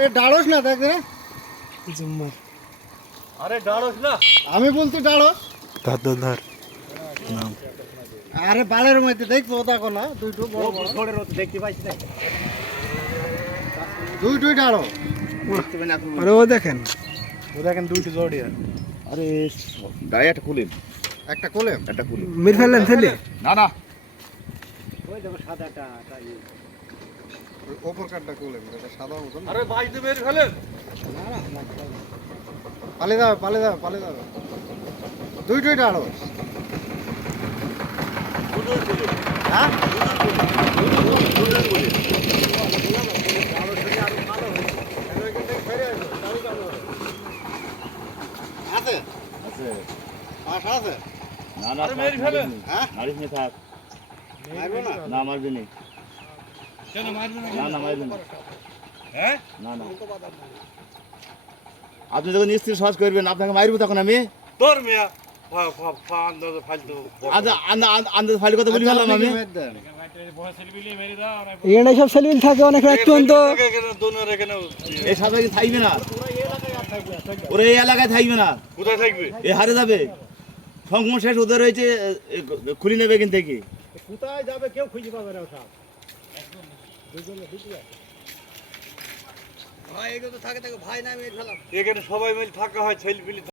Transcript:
এ ডাড়স না দেখ রে। জুম্মার। আরে ডাড়স না। আমি বলছি ডাড়স। ধর ধর আরে বালের মধ্যে দেখব দেখো না দুইটো বড় বড়। ছোটের মতো দেখতে পাইছি না। দুই দুই ডাড়ো আরে ও দেখেন। ও দেখেন দুইটা জড়ি আরে গায়ে একটা খুলেন একটা কোলে একটা খুলেন মেরে ফেললেন ফেলে? না না। ওপর কাটটা কোলে এটা সাদা মতন আরে ভাই তো মেরে ফেলেন? পালে যাবে পালে যাবে পালে যাবে। দুই দুই ডাড়ো হ্যাঁ? আছে? আছে। আশা আছে? না না আরে মেরে ফেলেন। হ্যাঁ? মারিস না থাক। মারবো না? না মারবি নি। কেন মারবে না না না মারবি না। হ্যাঁ? না না। আপনি যখন স্ত্রী সহজ করবেন আপনাকে মারবো তখন আমি? তোর মেয়া ফা ফা ফা আন্দাজে ফালতু আজ আন্দাজ ফাইল কথা বলি ফেললাম আমি। এখানে সব সেলফিন থাকে অনেক রাত পর্যন্ত এখানে দোনোর এখানে এই সাথে থাকবে না? ওরা এই এলাকায় থাকবে না। কোথায় থাকবে? এ হারে যাবে। শেষ ওদের রয়েছে খুলি নেবে এখান থেকে। কোথায় যাবে কেউ খুঁজে পাবে না সব এখানে সবাই মিলে থাকা হয় ছেলে